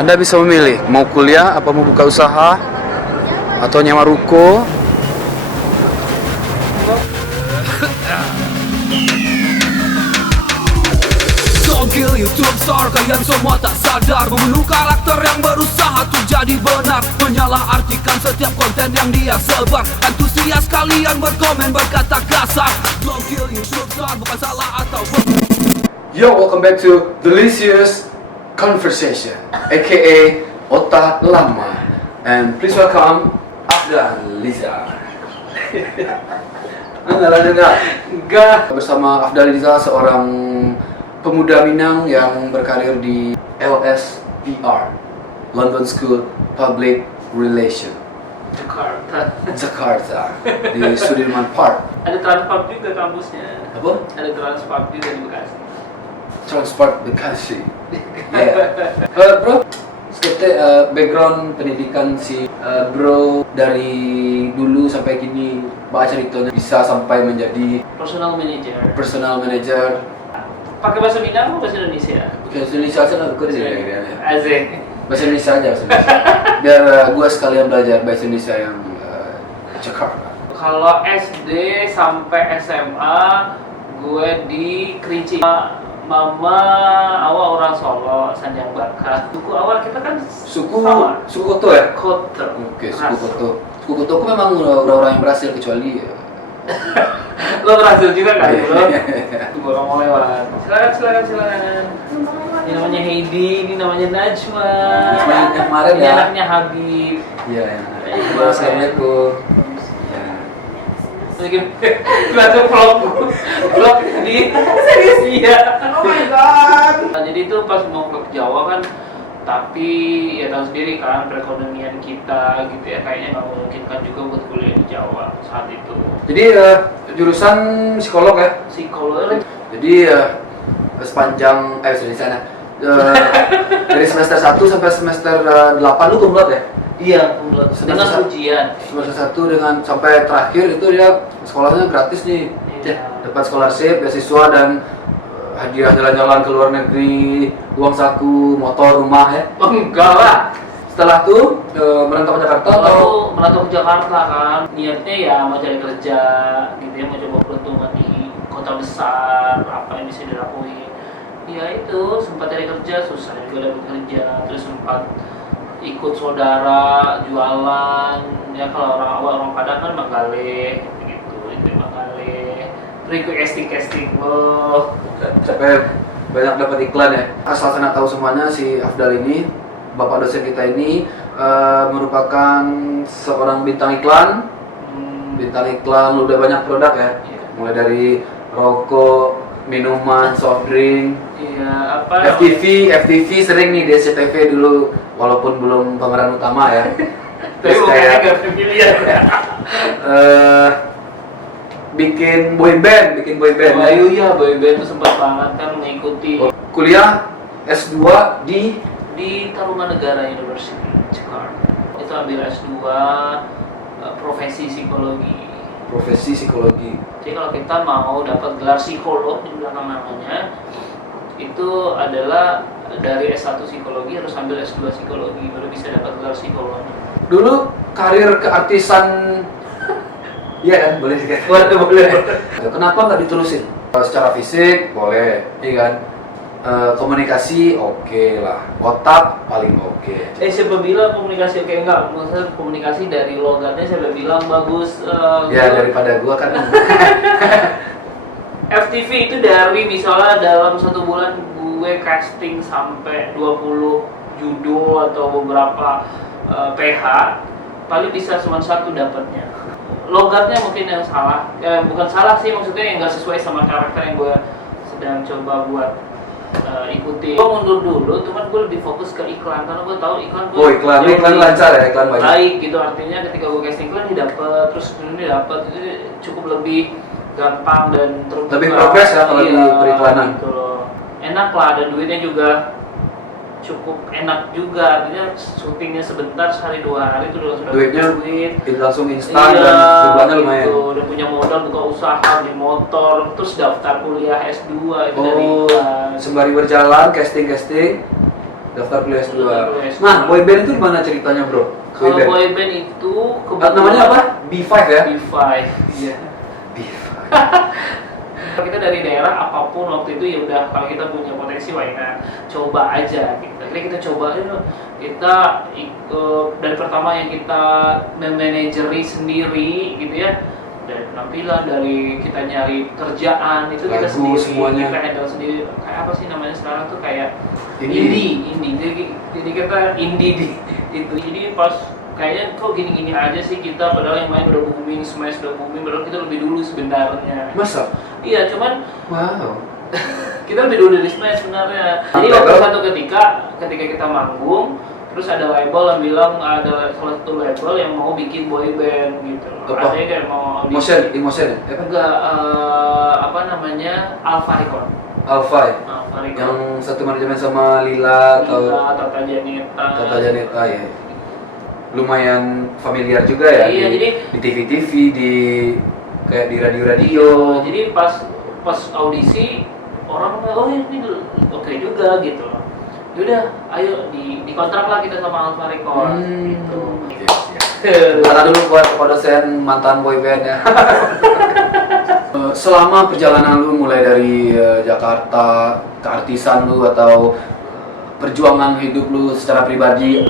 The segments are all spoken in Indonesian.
Anda bisa memilih mau kuliah, apa mau buka usaha, atau nyewa ruko. Gokil YouTube star, kalian semua tak sadar membunuh karakter yang berusaha untuk jadi benar, menyalahartikan setiap konten yang dia sebar. Antusias kalian berkomen berkata kasar. Gokil YouTube star, bukan salah atau Yo, welcome back to Delicious Conversation, aka Otak Lama, and please welcome Afdal Liza. Anda enggak bersama Afdal Liza, seorang pemuda Minang yang berkarir di LSPR, London School Public Relation, Jakarta, di Sudirman Park. Ada Transpark juga kampusnya. Apa? Ada Transpark juga di Bekasi. Transport Bekasi. Yeah. Bro, seperti background pendidikan si bro dari dulu sampai kini, bahasa ceritanya bisa sampai menjadi Personal manager. personal manager. Pakai bahasa Minang atau bahasa Indonesia? Bahasa Indonesia aja lah, gue sih. Azek. Bahasa Indonesia aja, bahasa Indonesia. Biar gue sekalian belajar bahasa Indonesia yang Jakarta. Kalau SD sampai SMA gue di Kerinci. Mama awal orang Solo, Sanjang Bakar. Suku awal kita kan Suku sama. Koto ya? Koto. Oke, suku Koto. Suku Koto aku memang orang-orang yang berhasil, kecuali Lo berhasil juga kan, bro? Tunggu orang mau lewat. Silakan. Ini namanya Heidi, ini namanya Najma. yang kemarin Ini ya. anaknya Habib. Iya, yang Assalamualaikum. Ya. Bikin langsung vlog di serius iya. Oh my god. Nah, jadi itu pas mau ke Jawa kan, tapi ya tahu sendiri kan perekonomian kita gitu ya, kayaknya nggak memungkinkan juga buat kuliah di Jawa saat itu. Jadi jurusan psikolog ya. Psikolog Jadi sepanjang di sana dari semester 1 sampai semester 8 lu kumlot ya? iya dengan Semester ujian. Semester 1 dengan sampai terakhir itu dia sekolahnya gratis nih. Iya. Dapat scholarship, beasiswa, dan hadiah jalan-jalan ke luar negeri, uang saku, motor, rumah ya. Oh, enggak lah. Setelah itu merantau ke Jakarta atau Lalu merantau ke Jakarta kan, niatnya ya mau cari kerja gitu ya, mau coba peruntungan di kota besar, apa yang bisa dilakuin. Ya itu sempat cari kerja, susah juga dapat kerja, terus sempat ikut saudara jualan. Ya kalau orang Padang kan Manggale gitu, itu Manggale. Terus ikut casting lo. sampai banyak dapat iklan ya. Asal saya tahu semuanya, si Afdal ini, bapak dosen kita ini merupakan seorang bintang iklan. Bintang iklan udah banyak produk ya. Iya. Mulai dari rokok, minuman, soft drink, Iya, apa? FTV sering nih di SCTV dulu, walaupun belum pemeran utama ya. Tapi Terus bukannya kayak nggak pemilihan. bikin boy band. Oh iya, boyband itu sempat banget kan mengikuti Kuliah S2 di Tarumanegara University, Jakarta. Itu ambil S2 profesi psikologi. profesi psikologi. Jadi kalau kita mau dapat gelar psikolog di belakang namanya, itu adalah dari S1 psikologi harus ambil S2 psikologi baru bisa dapat gelar psikolog. Dulu karir keartisan, iya kan, boleh kan? Boleh. Kenapa nggak diterusin? Secara fisik boleh, iya kan? Komunikasi oke lah, otak paling oke. Siapa bilang komunikasi oke? Enggak, maksudnya komunikasi dari logatnya siapa bilang bagus. Ya daripada gua kan. FTV itu dari misalnya dalam 1 bulan gue casting sampai 20 judul atau beberapa PH, paling bisa cuma 1 dapatnya. Logatnya mungkin yang salah, bukan salah sih, maksudnya yang nggak sesuai sama karakter yang gue sedang coba buat ikuti. Gue mundur dulu, cuman gue lebih fokus ke iklan karena gue tahu iklan. Iklan lancar ya, iklan banyak. Baik gitu, artinya ketika gue casting iklan didapet, terus ini dapet, itu cukup lebih gampang dan terbuka. Lebih progres ya kalau di periklanan. Gitu loh. Enak lah, dan duitnya juga cukup enak juga, artinya syutingnya sebentar, sehari 2 hari itu udah sudah Duitnya duit. langsung instan Iya, dan jumlahnya lumayan. gitu. Udah punya modal buka usaha, beli motor, terus daftar kuliah S2 itu dari Oh, iklan. sembari berjalan casting Daftar kuliah S2. Kuliah S2. Nah, boyband itu gimana ceritanya, Bro? Kalau boyband itu Namanya apa? B5 ya? B5. Iya. B5. Kalau kita dari daerah apapun waktu itu ya udah, kalau kita punya potensi why not, coba aja gitu. Akhirnya kita coba kita dari pertama yang kita memanageri sendiri gitu ya, dari penampilan, dari kita nyari kerjaan itu kita Lagu, sendiri, semuanya. kita handle sendiri. Kayak apa sih namanya sekarang tuh, kayak Indie. indie. Jadi kita indie di itu. Jadi pas kayaknya kok gini-gini aja sih kita, padahal yang main udah booming, Smash udah booming, padahal kita lebih dulu sebenarnya. Masa? Iya, cuman Wow. kita lebih dulu dari Smash sebenarnya. Jadi waktu satu ketika kita manggung, terus ada label yang bilang, ada salah satu label yang mau bikin boy band gitu. Apa? Rasanya kayak mau audisi. Emotion. Apa? Enggak, apa namanya, Alpha Record. Alpha. Alpha Record. Yang satu manajemen sama Lila atau Tata Janeta. Tata Janeta ya. Lumayan familiar juga ya. Iya, di, jadi di TV-TV, di kayak di radio-radio. Jadi pas audisi orang, oh ini oke juga gitu loh. Yaudah, ayo dikontrak lah kita sama Alpha Record gitu. Kata dulu buat dosen mantan boyband ya. Selama perjalanan lu mulai dari Jakarta, keartisan lu atau perjuangan hidup lu secara pribadi,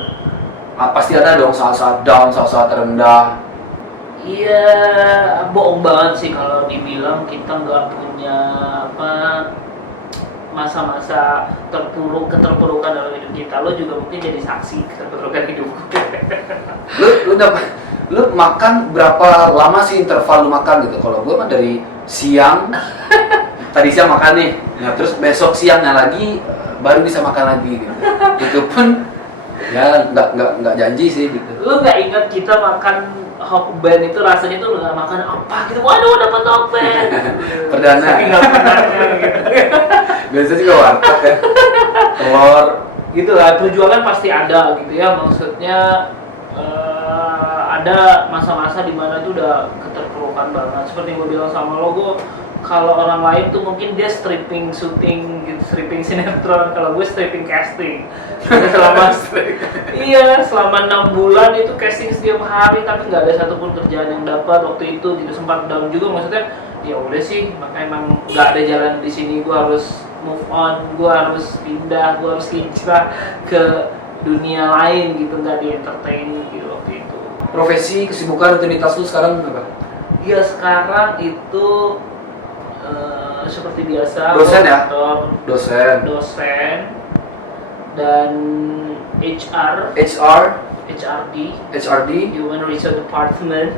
pasti ada dong saat-saat down, saat-saat terendah. Iya, bohong banget sih kalau dibilang kita nggak punya apa masa-masa keterpurukan dalam hidup kita. Lo juga mungkin jadi saksi keterpurukan hidupku. Lu makan berapa lama sih interval lu makan gitu? Kalau gue mah dari siang, tadi siang makan nih, nah terus besok siangnya lagi baru bisa makan lagi gitu. Itu pun ya nggak janji sih gitu. Lo nggak ingat kita makan Hokben itu rasanya tuh nggak makan apa gitu, waduh dapat Hokben. Perdana. Saking nggak pernahnya gitu. Biasanya juga warteg ya, telur. Gitu lah, perjuangan pasti ada gitu ya, maksudnya ada masa-masa dimana tuh udah keterpurukan banget. Seperti gue bilang sama lo, gue kalau orang lain tuh mungkin dia stripping syuting gitu, stripping sinetron, kalau gue stripping casting. Selama 6 bulan itu casting setiap hari, tapi nggak ada satupun kerjaan yang dapat waktu itu gitu. Sempat down juga, maksudnya ya udah sih, makanya emang nggak ada jalan di sini, gue harus move on, gue harus pindah, gue harus hijrah ke dunia lain gitu, nggak di entertain gitu waktu itu. Profesi, kesibukan, rutinitas lu sekarang apa? Ya sekarang itu seperti biasa, Dosen ya? dokter, dosen dan HR, HRD, Human Resource Department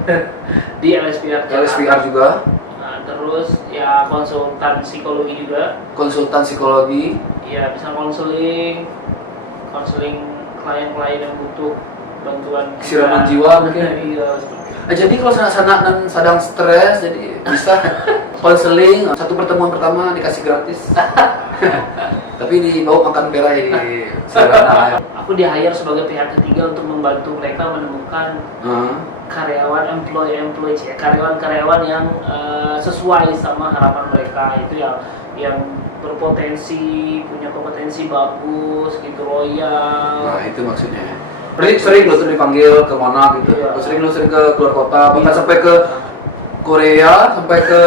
di LSPR. LSPR juga, Nah, terus ya konsultan psikologi juga. konsultan psikologi. Ya bisa konseling klien-klien yang butuh bantuan Kesiraman kita. jiwa mungkin. Iya. Jadi kalau sana sedang stres, jadi bisa konseling. Satu pertemuan pertama dikasih gratis. Tapi dibawa makan merah di Serana. Aku di-hire sebagai pihak ketiga untuk membantu mereka menemukan karyawan karyawan yang sesuai sama harapan mereka, itu yang berpotensi, punya kompetensi bagus gitu, loyal. Nah itu maksudnya. Berarti sering lu dipanggil ke mana gitu? Iya. Sering ke keluar kota, bahkan sampai ke Korea, sampai ke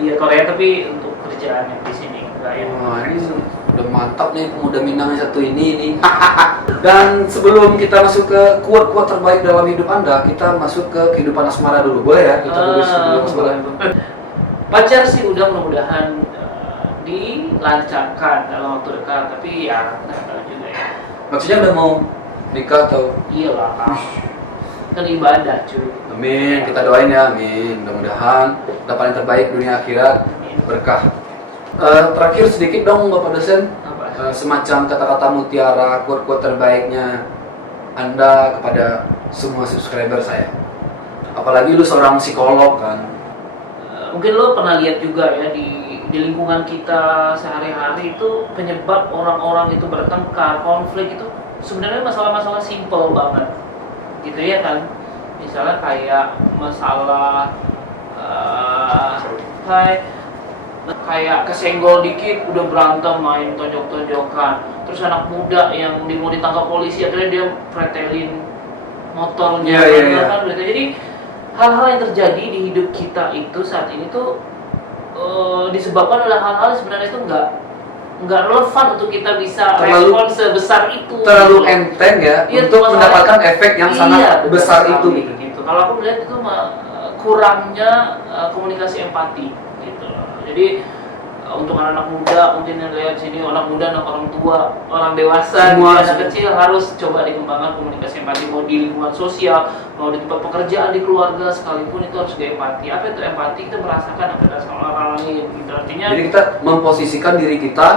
Iya Korea, tapi untuk kerjaan yang di sini enggak ya. wah ini udah mantap nih pemuda Minang yang satu ini nih. Dan sebelum kita masuk ke quote-quote terbaik dalam hidup Anda, kita masuk ke kehidupan asmara dulu. Boleh ya? Kita tulis dulu asmara. Pacar sih udah, mudah-mudahan dilancarkan dalam waktu dekat, tapi ya nggak tahu juga ya. Maksudnya udah mau nikah atau? Iyalah, kan ibadah cuy. Amin, kita doain ya, amin. Mudah-mudahan dapat yang terbaik dunia akhirat, berkah. Terakhir sedikit dong Bapak dosen, Apa? semacam kata-kata mutiara, quote-quote terbaiknya Anda kepada semua subscriber saya. Apalagi lu seorang psikolog kan. Mungkin lo pernah lihat juga ya di lingkungan kita sehari-hari itu, penyebab orang-orang itu bertengkar, konflik itu sebenarnya masalah-masalah simple banget gitu ya kan. Misalnya kayak masalah kayak kesenggol dikit udah berantem, main tonjok-tonjokan. terus anak muda yang mau ditangkap polisi akhirnya dia pretelin motornya. Kan gitu. Jadi hal-hal yang terjadi di hidup kita itu saat ini tuh disebabkan oleh hal-hal yang sebenarnya itu nggak relevan untuk kita bisa respon sebesar itu. Terlalu enteng ya, untuk mendapatkan efek yang sangat besar itu. Gitu. Kalau aku melihat itu kurangnya komunikasi empati gitu loh. Jadi untuk anak-anak muda mungkin yang lihat sini, anak muda, orang tua, orang dewasa, semua anak kecil harus coba dikembangkan komunikasi empati, mau di lingkungan sosial, mau di tempat pekerjaan, di keluarga sekalipun itu harus ada empati. Apa itu empati? Kita merasakan apa yang dirasakan orang lain gitu. Artinya jadi kita memposisikan diri kita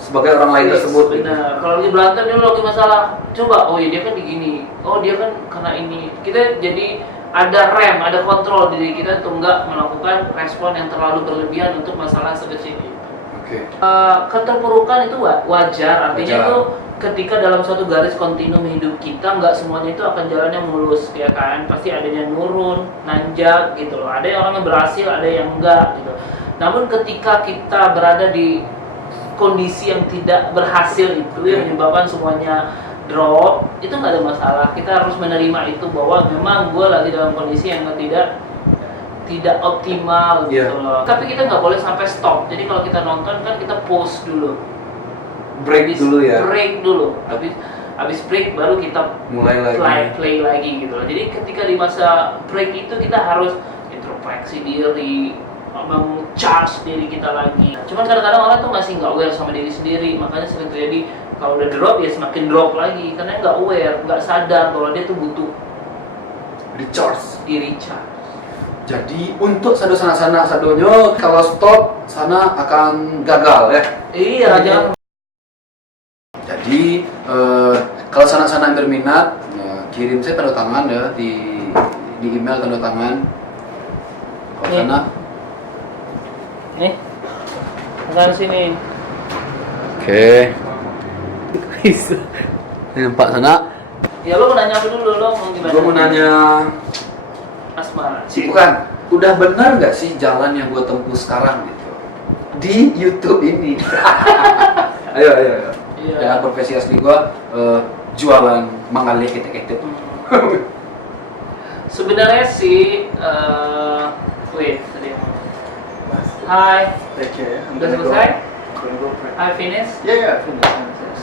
sebagai orang lain tersebut. Benar. Kalau lagi berantem dia lagi masalah, coba oh ya dia kan begini, oh dia kan karena ini. Kita jadi ada rem, ada kontrol diri kita untuk nggak melakukan respon yang terlalu berlebihan untuk masalah sekecil itu. Oke. Keterpurukan itu wajar, artinya itu ketika dalam suatu garis kontinum hidup kita nggak semuanya itu akan jalannya mulus, ya kan? Pasti adanya nurun, nanjak gitu loh. Ada yang orang yang berhasil, ada yang enggak gitu. Namun ketika kita berada di kondisi yang tidak berhasil itu yang menyebabkan semuanya drop, itu nggak ada masalah. Kita harus menerima itu bahwa memang gue lagi dalam kondisi yang tidak optimal gitu loh. Tapi kita nggak boleh sampai stop. Jadi kalau kita nonton kan kita pause dulu, Break dulu ya. Break dulu. Habis break baru kita Mulai lagi. play lagi gitu loh. Jadi ketika di masa break itu kita harus introspeksi diri, charge diri kita lagi. Cuman kadang-kadang orang tuh masih nggak aware sama diri sendiri, makanya sering terjadi kalau udah drop ya semakin drop lagi karena nggak aware, nggak sadar bahwa dia tuh butuh di recharge. Jadi untuk sana sadonyo kalau stop sana akan gagal ya. Iya, jangan. Jadi kalau sana yang berminat ya, kirim saya tanda tangan ya di email tanda tangan. Kalau sana nih, tangan sini. Oke. Ini Pak sana. Ya lo mau nanya apa dulu, lo mau gimana? Gue mau nanya asmara. bukan, udah benar nggak sih jalan yang gue tempuh sekarang gitu di YouTube ini? ayo. Iya. Dengan profesi asli gue jualan mangale ketek-ketek. Sebenarnya sih, wait, tadi yang Hai, udah selesai? Hai, finish? Yeah, finish.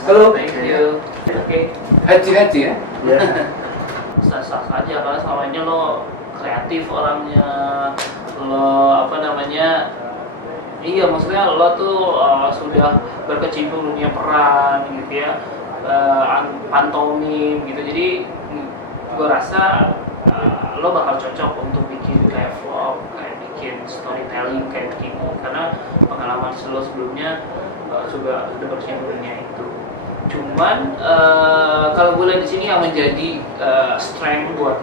Halo. Thank you. Oke. Hati-hati ya. Sah-sah aja karena selama ini lo kreatif orangnya, lo apa namanya, iya maksudnya lo tuh sudah berkecimpung dunia peran gitu ya, pantomim gitu. Jadi gue rasa lo bakal cocok untuk bikin kayak vlog, kayak bikin storytelling kayak begini karena pengalaman lo sebelumnya sudah berkecimpung dunia itu. Cuman kalau gue lihat di sini yang menjadi strength buat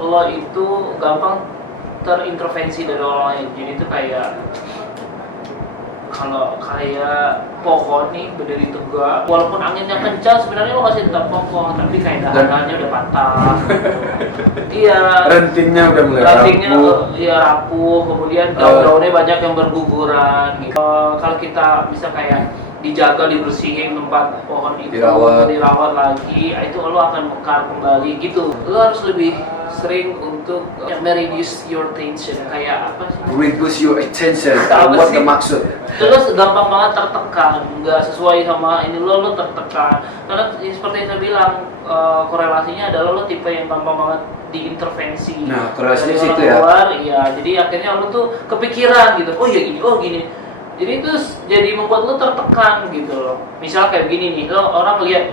lo itu gampang terintervensi dari orang lain. Jadi itu kayak kalau kayak pohon nih berdiri tegak, walaupun anginnya kencang sebenarnya lo masih tetap kokoh, tapi kayak dahannya udah patah. Iya. Rantingnya udah mulai rapuh, kemudian daun-daunnya banyak yang berguguran. Gitu. Kalau kita bisa kayak dijaga, dibersihin tempat pohon itu, dirawat lagi, itu lo akan mekar kembali gitu. Lo harus lebih sering untuk reduce your attention, kayak apa sih? Reduce your attention. Apa What sih? the maksud? Terus gampang banget tertekan, nggak sesuai sama ini lo tertekan. Karena seperti yang saya bilang, korelasinya adalah lo tipe yang gampang banget diintervensi. Nah, korelasinya dari situ orang ya. luar, iya. Jadi akhirnya lo tuh kepikiran gitu. Oh ya gini, oh gini. Jadi itu jadi membuat lo tertekan gitu loh. Misal kayak begini nih, lo orang lihat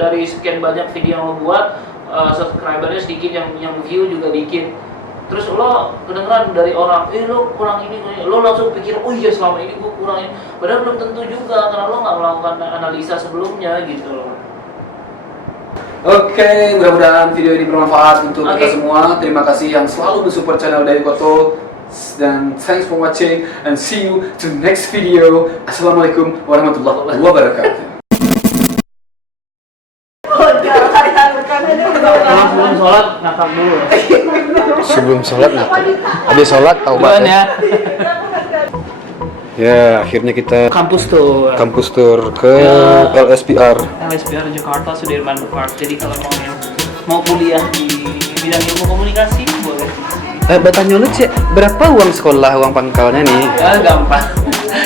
dari sekian banyak video yang lo buat, subscribernya sedikit, yang view juga dikit. Terus lo kedengeran dari orang, lo kurang ini, lo langsung pikir, oh iya selama ini gue kurang ini. Padahal belum tentu juga karena lo nggak melakukan analisa sebelumnya gitu loh. Oke, mudah-mudahan video ini bermanfaat untuk kita semua. Terima kasih yang selalu mensupport channel dari Koto. Dan thanks for watching and see you to next video. Assalamualaikum warahmatullahi wabarakatuh. Sebelum sholat ngakak dulu. Sebelum sholat ngapa? Habis sholat taubat ya. Ya, akhirnya kita Kampus tuh. kampus tour ke LSPR. LSPR Jakarta Sudirman Park. Jadi kalau mau kuliah di bidang ilmu komunikasi boleh. Bertanya lu, Cek, berapa uang sekolah, uang pangkalnya nih? Ya gampang.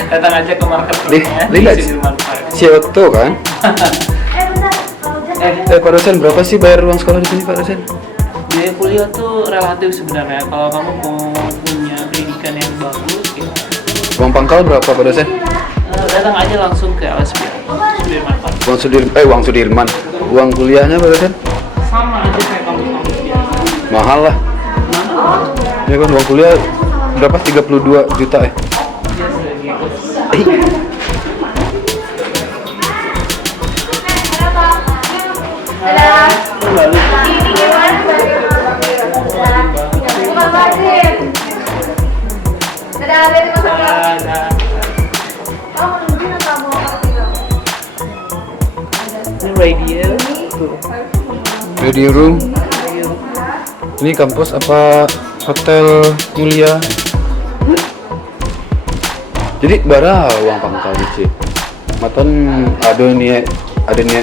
Datang aja ke marketplace-nya di lihat Sudirman Park. si Otto kan? Pak dosen, berapa sih bayar uang sekolah di sini, Pak dosen? Biaya kuliah tuh relatif sebenarnya. Kalau kamu mau punya pendidikan yang bagus, gitu. Uang pangkal berapa, Pak dosen? Datang aja langsung ke LSPR Sudirman Park. Uang Sudirman. Uang kuliahnya, Pak dosen? Sama aja kayak kampus-kampus biasa. Mahal lah. Ya kan, uang kuliah berapa? 32 juta ya? Biasa gitu. Ini radio. Tuh. Reading room. Ini kampus apa hotel mulia? Jadi bara uang pangkal sih. Matan ada niat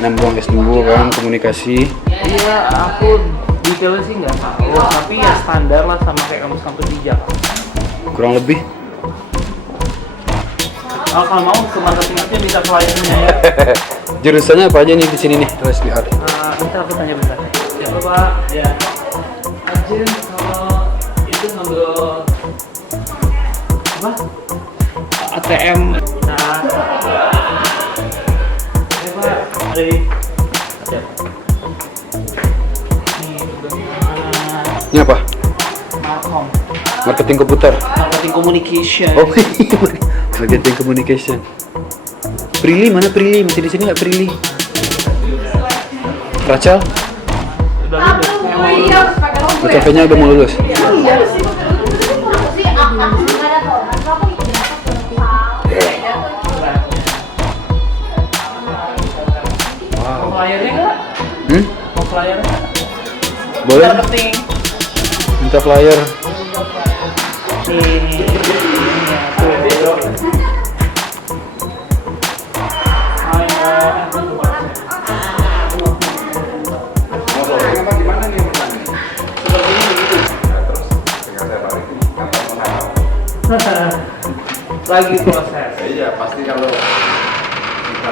nambung S2 kan, komunikasi. Iya, aku detailnya sih nggak tahu, tapi ya standar lah sama kayak kampus-kampus di Jakarta. Kurang lebih. Kalau mau ke marketing aja bisa flyernya ya. Jurusannya apa aja nih di sini nih, LSPR? Bentar aku tanya bentar. Ya Pak, ya. Ajin kalau itu ngambil apa? ATM. Nah. Ya Pak, ada di Ini apa? Markom. Marketing komputer. Marketing communication. Oh, marketing communication. Prilly mana Prilly? Masih di sini nggak Prilly? Rachel? Rachel V-nya udah mau lulus. Mau flyernya nggak? Mau flyernya nggak? Boleh? Marketing. Minta flyer. Ini ya, tuh. Lagi proses. Iya, pasti kalau